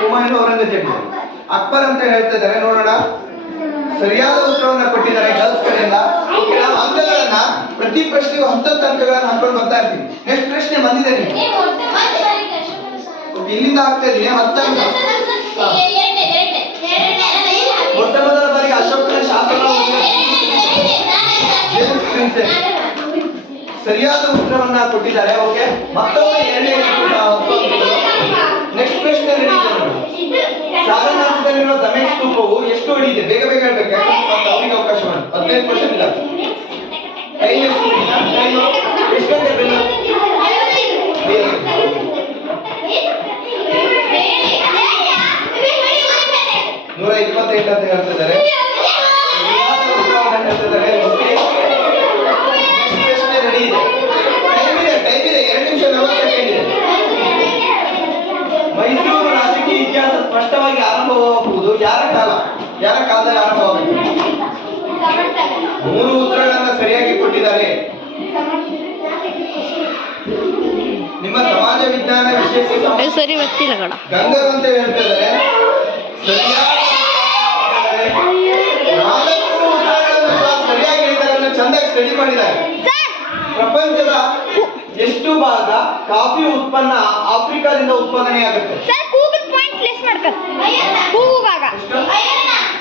ಹುಮಾಯೂನ್ ಔರಂಗಜೇಬ್. ಅಕ್ಬರ್ ಅಂತ ಹೇಳ್ತಾ ಇದ್ದಾರೆ, ನೋಡೋಣ. ಸರಿಯಾದ ಉತ್ತರವನ್ನ ಕೊಟ್ಟಿದ್ದಾರೆ ಗರ್ಲ್ಸ್ ಕಡೆಯಿಂದ. ನಾವು ಅಂಕಗಳನ್ನ ಪ್ರತಿ ಪ್ರಶ್ನೆಗೂ 10 ಅಂಕಗಳನ್ನ ಹಾಕೊಂಡು ಬರ್ತಾ ಇರ್ತೀವಿ. ನೆಕ್ಸ್ಟ್ ಪ್ರಶ್ನೆ ಬಂದಿದೆ ನಿಮಗೆ, ಇಲ್ಲಿಂದ ಹಾಕ್ತಾ ಇದ್ದೀನಿ 10 ಅಂಕ. ಮೊಟ್ಟ ಮೊದಲ ಬಾರಿಗೆ ಅಶೋಕನ ಶಾಸನ ಸರಿಯಾದ ಉತ್ತರವನ್ನ ಕೊಟ್ಟಿದ್ದಾರೆ. ಓಕೆ, ಮತ್ತೊಮ್ಮೆ ಎರಡನೇ ನೆಕ್ಸ್ಟ್ ಪ್ರಶ್ನೆ ರೆಡಿ ಇದೆ. ಸಾರನಾಥದಲ್ಲಿರುವ ದಮೇಶ್ ಸ್ತೂಪವು ಎಷ್ಟು ಅಡಿ ಇದೆ? ಬೇಗ ಬೇಗ ಹೇಳ್ಬೇಕು, ಯಾಕಂದ್ರೆ ಅವರಿಗೆ ಅವಕಾಶ ಮಾಡಿ. 15 ಕ್ವಶನ್ ಇಲ್ಲ. ಟೈಮ್ ಎಷ್ಟು ಗಂಟೆ ಬೆಲ್ಲ? 128 ಅಂತ ಹೇಳ್ತಿದ್ದಾರೆ. ಹೇಳ್ತಿದ್ದಾರೆ. ಪ್ರಶ್ನೆ ರೆಡಿ ಇದೆ. ಟೈಮ್ ಇದೆ 2 ನಿಮಿಷ 40 ಸೆಕೆಂಡ್ ಇದೆ. ಮೈಸೂರು ರಾಜಕೀಯ ಇತಿಹಾಸ ಸ್ಪಷ್ಟವಾಗಿ ಆರಂಭವಾಗುವುದು ಯಾರ ಕಾಲದಲ್ಲಿ ಆರಂಭವಾಗುತ್ತೆ? 3 ಉತ್ತರಗಳನ್ನ ಸರಿಯಾಗಿ ಕೊಟ್ಟಿದ್ದಾರೆ. ನಿಮ್ಮ ಸಮಾಜ ವಿಜ್ಞಾನ ವಿಷಯಕ್ಕೆ ಸರಿ ಗೊತ್ತಿಲ್ಲ ಕಣ. ಗಂಗರು ಅಂತ ಹೇಳ್ತಿದ್ದಾರೆ. ಸರಿಯಾಗಿ ಹೇಳಿದ್ದಾರೆ, ಚಂದಾಗಿ ಸ್ಟಡಿ ಮಾಡಿದ್ದಾರೆ. ಪ್ರಪಂಚದ ಎಷ್ಟು ಭಾಗ ಕಾಫಿ ಉತ್ಪನ್ನ ಆಫ್ರಿಕಾದಿಂದ ಉತ್ಪಾದನೆಯಾಗುತ್ತೆ?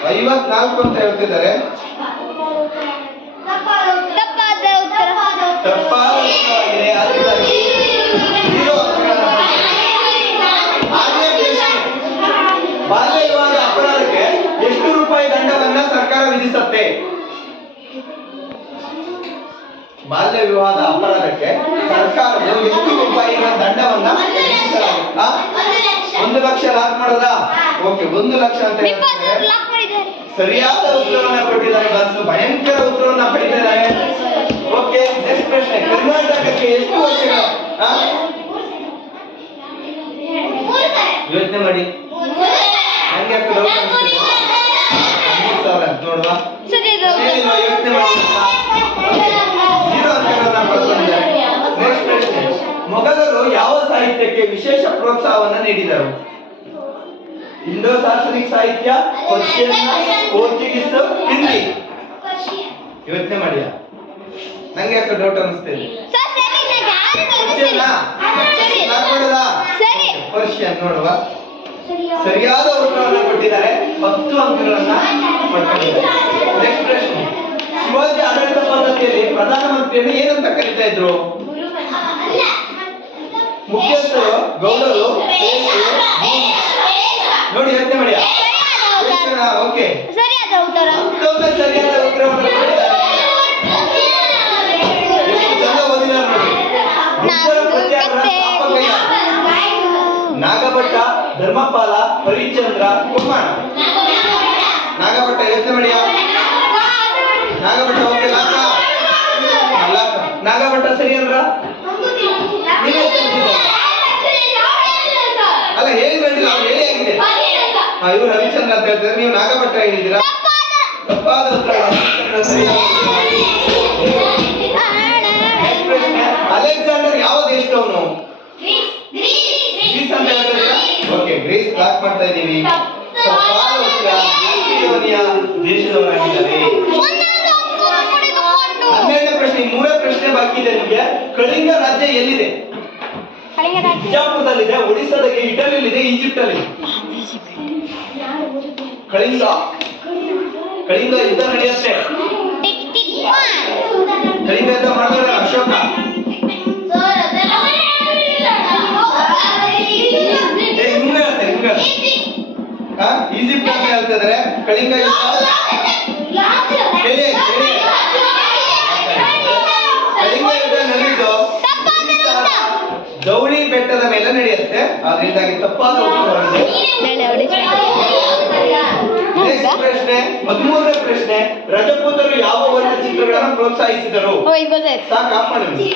54 ಅಂತ ಹೇಳ್ತಿದ್ದಾರೆ. ತಪ್ಪಾದ ಉತ್ತರವಾಗಿದೆ. ಬಾಲ್ಯ ವಿವಾಹ ಅಪರಾಧಕ್ಕೆ ಎಷ್ಟು ರೂಪಾಯಿ ದಂಡವನ್ನ ಸರ್ಕಾರ ವಿಧಿಸುತ್ತೆ? ಬಾಲ್ಯ ವಿವಾಹದ ಅಪರಾಧಕ್ಕೆ ಸರ್ಕಾರವು ಎಷ್ಟು ರೂಪಾಯಿಗಳ ದಂಡವನ್ನ ವಿಧಿಸಲಾಗುತ್ತೆ? 1 ಲಕ್ಷ ಲಾಕ್ ಮಾಡೋದಾ? ಓಕೆ, 1 ಲಕ್ಷ ಅಂತ ಹೇಳ್ತಾರೆ. ಸರಿಯಾದ ಉತ್ತರವನ್ನ ಕೊಟ್ಟಿದ್ದಾರೆ. ಬಸ್ ಭಯಂಕರ ಉತ್ತರವನ್ನ ಪಡೆದಿದ್ದಾರೆ. ಓಕೆ, ನೆಕ್ಸ್ಟ್ ಪ್ರಶ್ನೆ. ಕರ್ನಾಟಕಕ್ಕೆ ಎಷ್ಟು ವರ್ಷಗಳು? ಯೋಚನೆ ಮಾಡಿ. ಹಂಗೆ ನೋಡುವ ಯೋಚನೆ ಮಾಡಿ. 0 ಅಂಕಗಳನ್ನ ಪಡ್ಕೊಂಡಿದ್ದಾರೆ. ನೆಕ್ಸ್ಟ್ ಪ್ರಶ್ನೆ. ಮೊಘಲರು ಯಾವ ಸಾಹಿತ್ಯಕ್ಕೆ ವಿಶೇಷ ಪ್ರೋತ್ಸಾಹವನ್ನ ನೀಡಿದರು? ಇಂಡೋ ಸಾರ್ವಜನಿಕ ಸಾಹಿತ್ಯ, ಪರ್ಷಿಯನ್, ಪೋರ್ಚುಗೀಸ್, ಹಿಂದಿ? ಯೋಚನೆ ಮಾಡಿ. ನಂಗೆ ಯಾಕೆ ಡೌಟ್ ಅನಿಸ್ತಿದೆ? ಪರ್ಷಿಯನ್ ನೋಡುವ. ಸರಿಯಾದ ಉತ್ತರವನ್ನು ಕೊಟ್ಟಿದ್ದಾರೆ. 10 ಅಂಕಗಳನ್ನ ಪಡ್ಕೊಂಡಿದ್ದಾರೆ. ನೆಕ್ಸ್ಟ್ ಪ್ರಶ್ನೆ. ಶಿವಾಜಿ ಆಡಳಿತ ಪದ್ಧತಿಯಲ್ಲಿ ಪ್ರಧಾನಮಂತ್ರಿಯನ್ನು ಏನಂತ ಕರೀತಾ ಇದ್ರು? ಮುಖ್ಯಸ್ಥರು, ಗೌಡರು, ನೋಡಿ ಯೋಚನೆ ಮಾಡಿ. ಓಕೆ, ಸರಿಯಾದ ಉತ್ತರ. ಮತ್ತೊಮ್ಮೆ ಸರಿಯಾದ ಉತ್ತರವನ್ನು ಕೊಟ್ಟಿದ್ದಾರೆ. ಚಂದ ಓದಿದ್ದಾರೆ ನೋಡಿ. ನಾಗಭಟ್ಟ, ಧರ್ಮಪಾಲ, ಹರಿಶ್ಚಂದ್ರ, ಕುಮಾರ. ನಾಗಭಟ್ಟ ಯೋಚನೆ ಮಾಡಿ. ನಾಗಭಟ್ಟ ಓಕೆ, ನಾಗಭಟ್ಟ ಸರಿ ಅಲ್ರ? ಅಲ್ಲ, ಹೇಳಿ ಬೇಡಿಲ್ಲ, ಅವ್ರು ಹೇಳಿ ಆಗಿದೆ. ಇವ್ರು ಹರಿಶ್ಚಂದ್ರ ಅಂತ ಹೇಳ್ತಾರೆ, ನೀವು ನಾಗಭಟ್ಟ ಹೇಳಿದ್ದೀರಾ. ತಪ್ಪಾದ ಉತ್ತರ. ಅಲೆಕ್ಸಾಂಡರ್ ಯಾವ ದೇಶದವನು? ಗ್ರೀಸ್ ಅಂತ ಹೇಳ್ತಾರೆ. ಓಕೆ, ಗ್ರೀಸ್ ಲಾಕ್ ಮಾಡ್ತಾ ಇದೀವಿ. ತಪ್ಪಾದ ಉತ್ತರ. ಮ್ಯಾಸಿಡೋನಿಯಾ ದೇಶದವರಾಗಿದ್ದಾರೆ. 12ನೇ ಪ್ರಶ್ನೆ. 3 ಪ್ರಶ್ನೆ ಬಾಕಿ ಇದೆ ನಿಮಗೆ. ಕಳಿಂಗ ರಾಜ್ಯ ಎಲ್ಲಿದೆ? ಬಿಜಾಪುರದಲ್ಲಿದೆ, ಒಡಿಸ್ಸಾದಲ್ಲಿ, ಇಟಲಿಯಲ್ಲಿದೆ, ಈಜಿಪ್ಟ್ ಅಲ್ಲಿ. ಕಳಿಂಗ ಯುದ್ಧ ನಡೆಯುತ್ತೆ. ಕಳಿಂಗ ಯುದ್ಧ ಮಾಡಿದ್ರೆ ಅಶೋಕ. ಈಜಿಪ್ಟ್ ಅಂತ ಹೇಳ್ತಿದ್ದಾರೆ. ಕಳಿಂಗ ಯುದ್ಧ ನಡೆಯಿತು ಜೌಳಿ ಬೆಟ್ಟದ ಮೇಲೆ ನಡೆಯುತ್ತೆ. ಅದರಿಂದಾಗಿ ತಪ್ಪಾದ ಉತ್ತರವಾಗಿದೆ. ನೆಕ್ಸ್ಟ್ ಪ್ರಶ್ನೆ. 13ನೇ ಪ್ರಶ್ನೆ. ರಜಪೂತರು ಯಾವ ವರ್ಣ ಚಿತ್ರಗಳನ್ನು ಪ್ರೋತ್ಸಾಹಿಸಿದರು? ಸಾಕು, ಆಫ್ ಮಾಡಿ.